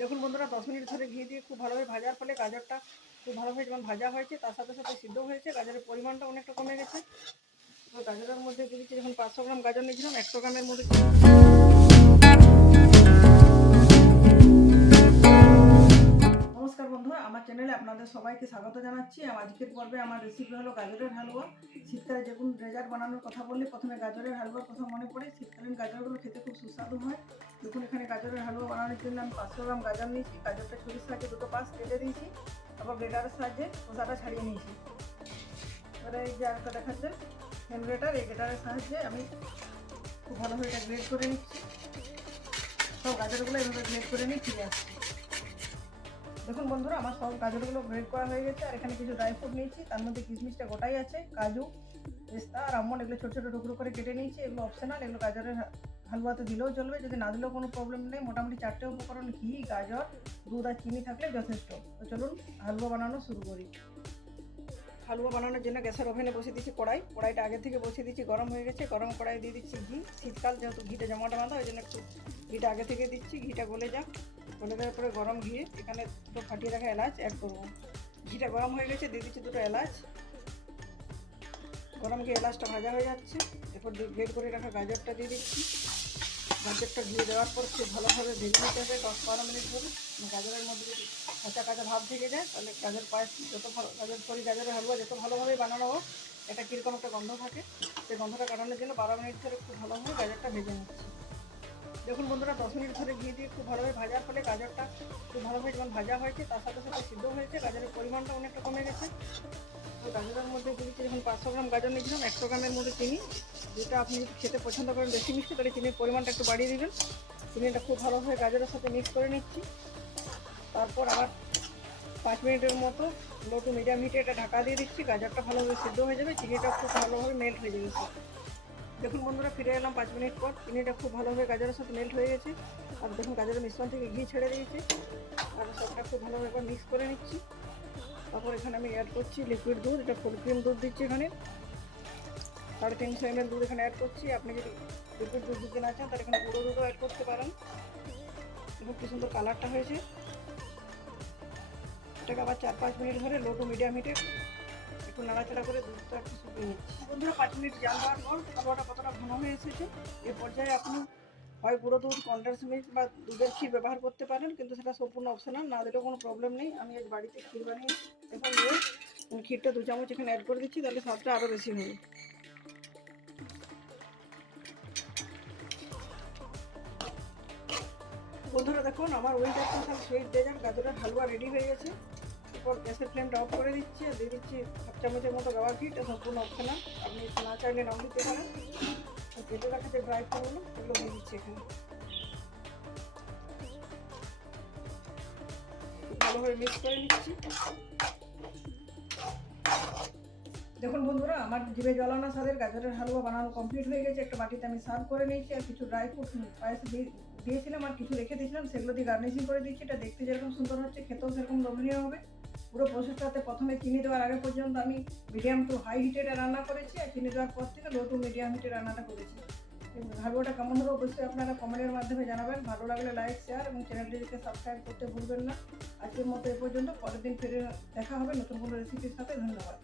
দেখুন বন্ধুরা 10 মিনিট ধরে ঘি দিয়ে খুব ভালোভাবে ভাজার ফলে গাজরটা খুব ভালোভাবে যেমন ভাজা হয়েছে তার সাথে সাথে সিদ্ধ হয়েছে, গাজরের পরিমাণটা অনেকটা কমে গেছে। তো গাজরের মধ্যে দিয়ে দিচ্ছি, যখন 500 গ্রাম গাজর নিয়েছিলাম 100 গ্রামের মধ্যে। নমস্কার বন্ধুরা, আমার চ্যানেলে আপনাদের সবাইকে স্বাগত জানাচ্ছি। আজকের পর্বে আমার রেসিপি হলো গাজরের হালুয়া। শীতকালে যে কোনো ডেজার্ট বানানোর কথা বললে প্রথমে গাজরের হালুয়ার কথা মনে পড়ে। শীতকালীন গাজরগুলো খেতে খুব সুস্বাদু হয়। দেখুন এখানে গাজরের হালুয়া বানানোর জন্য আমি 500 গ্রাম গাজর নিয়েছি। গাজরটা ছুরির সাহায্যে দুটো পাশ কেটে দিয়েছি, তারপর গ্রেটারের সাহায্যে খোসাটা ছাড়িয়ে নিয়েছি। এবারে এই যে আরেকটা দেখাচ্ছেন হ্যান্ড গ্রেটার, এই গ্রেটারের সাহায্যে আমি খুব ভালোভাবে এটা গ্রেড করে নিচ্ছি। সব গাজরগুলো এভাবে গ্রেড করে নিয়ে ফিরে আসছি। দেখুন বন্ধুরা, আমার সব গাজরগুলো গ্রেড করা হয়ে গেছে। আর এখানে কিছু ড্রাই ফ্রুট নিয়েছি, তার মধ্যে কিশমিশটা গোটাই আছে, কাজু, পেস্তা আর আমন্ড এগুলো ছোটো ছোটো টুকরো করে কেটে নিয়েছি। এগুলো অপশনাল, এগুলো গাজরের হালুয়াতে দিলেও চলবে, যদি না দিলেও কোনো প্রবলেম নেই। মোটামুটি 4টে উপকরণ ঘি, গাজর, দুধ আর চিনি থাকলে যথেষ্ট। তো চলুন হালুয়া বানানো শুরু করি। হালুয়া বানানোর জন্য গ্যাসের ওভেনে বসে দিচ্ছি কড়াইটা আগে থেকে বসিয়ে দিচ্ছি, গরম হয়ে গেছে। গরম কড়াই দিয়ে দিচ্ছি ঘি। শীতকাল যেহেতু ঘিটা জমাটা বাঁধা, ওই জন্য একটু ঘিটা আগে থেকে দিচ্ছি। ঘিটা গলে যাক, গলে দেওয়ার পরে গরম ঘিয়ে এখানে দুটো ফাটিয়ে রাখা এলাচ অ্যাড করবো। ঘিটা গরম হয়ে গেছে, দিয়ে দিচ্ছি দুটো এলাচ। গরম ঘি এলাচটা ভাজা হয়ে যাচ্ছে, এরপর গ্রেড করে রাখা গাজরটা দিয়ে দিচ্ছি। গাজরটা ঘিয়ে দেওয়ার পর খুব ভালোভাবে ভেজে নিতে হবে 10-12 মিনিট ধরে। গাজরের মধ্যে যদি কাঁচা কাঁচা ভাব থেকে যায় তাহলে গাজর পায়েস যত ভালো গাজরের হালুয়া যত ভালোভাবে বানানো হোক, এটা কীরকম একটা গন্ধ থাকে, সেই গন্ধটা কাটানোর জন্য 12 মিনিট ধরে খুব ভালোভাবে গাজরটা ভেজে নিচ্ছি। দেখুন বন্ধুরা, 10 মিনিট ধরে ঘি দিয়ে খুব ভালোভাবে ভাজার ফলে গাজরটা খুব ভালোভাবে যেমন ভাজা হয়েছে তার সাথে সাথে সিদ্ধ হয়েছে, গাজরের পরিমাণটা অনেকটা কমে গেছে। তো গাজরের মধ্যে দিয়েছি, যখন 500 গ্রাম গাজর নিয়েছিলাম 100 গ্রামের মধ্যে চিনি। যেটা আপনি যদি খেতে পছন্দ করেন বেশি মিষ্টি, তাহলে চিনির পরিমাণটা একটু বাড়িয়ে দেবেন। চিনিটা খুব ভালোভাবে গাজরের সাথে মিক্স করে নিচ্ছি। তারপর আবার 5 মিনিটের মতো লো টু মিডিয়াম হিটে এটা ঢাকা দিয়ে দিচ্ছি। গাজরটা ভালোভাবে সিদ্ধ হয়ে যাবে, চিনিটা খুব ভালোভাবে মেল্ট হয়ে যাবে। দেখুন বন্ধুরা, ফিরে এলাম 5 মিনিট পর। চিনিটা খুব ভালোভাবে গাজরের সাথে মেল্ট হয়ে গেছে। আর দেখুন গাজরের মিশ্রণ থেকে ঘি ছেড়ে দিয়েছে। আর সবটা খুব ভালোভাবে একবার মিক্স করে নিচ্ছি। তারপর এখানে আমি অ্যাড করছি লিকুইড দুধ, এটা ফুল ক্রিম দুধ দিচ্ছি এখানে। 350 ml দুধ এখানে অ্যাড করছি। আপনি যদি লিকুইড দুধ দিতে না চান তাহলে এখানে গুঁড়ো দুধও অ্যাড করতে পারেন। এবং কি সুন্দর কালারটা হয়েছে। এটাকে আবার 4-5 মিনিট ধরে লো টু মিডিয়াম হিটে একটু নাড়াচাড়া করে দুধটা একটু শুকিয়ে নিচ্ছি। বন্ধুরা, 5 মিনিট জাল দেওয়ার পর হালুয়াটা কতটা ঘন হয়ে এসেছে। এ পর্যায়ে আপনি হয় গুঁড়ো দুধ, কনডেন্স মিল্ক বা দুধের ক্ষীর ব্যবহার করতে পারেন, কিন্তু সেটা সম্পূর্ণ অপশনাল, না দিলেও কোনো প্রবলেম নেই। আমি আজ বাড়িতে ক্ষীর বানিয়েছি। এখন নিয়ে ক্ষীরটা 2 চামচ এখানে অ্যাড করে দিচ্ছি, তাহলে স্বাদটা আরও বেশি হবে। বন্ধুরা দেখুন, আমার উইন্টার স্পেশাল সুইট ডেজার্ট গাজরের হালুয়া রেডি হয়ে গেছে। এরপর গ্যাসের ফ্লেমটা অফ করে দিচ্ছি আর দিয়ে দিচ্ছি 1 চামচের মতো গাওয়া ঘি। এটা সম্পূর্ণ অপশনাল, আপনি না চাইলে নাও দিতে পারেন। কেটে রাখা যে ড্রাই ফ্রুটগুলো সেগুলো দিয়ে দিচ্ছি এখানে। ভালোভাবে মিক্স করে নিচ্ছি। দেখুন বন্ধুরা, আমার জিভে জ্বালানো স্বাদের গাজরের হালুয়া বানানো কমপ্লিট হয়ে গেছে। একটা বাটিতে আমি সার্ভ করে নিয়েছি। আর কিছু ড্রাই ফ্রুট পায়েসে দিয়েছিলাম আর কিছু রেখে দিয়েছিলাম, সেগুলো দিয়ে গার্নিশিং করে দিচ্ছি। এটা দেখতে যেরকম সুন্দর হচ্ছে, খেতেও সেরকম লোভনীয় হবে। পুরো প্রসেসটাতে প্রথমে চিনি দেওয়ার আগে পর্যন্ত আমি মিডিয়াম টু হাই হিটে রান্না করেছি, আর চিনি দেওয়ার পর থেকে লো টু মিডিয়াম হিটে রান্নাটা করেছি। হালুয়াটা কেমন হলো অবশ্যই আপনারা কমেন্টের মাধ্যমে জানাবেন। ভালো লাগলে লাইক, শেয়ার এবং চ্যানেলটিকে সাবস্ক্রাইব করতে ভুলবেন না। আজকের মতো এ পর্যন্ত, পরের দিন ফিরে দেখা হবে নতুন কোনো রেসিপির সাথে। ধন্যবাদ।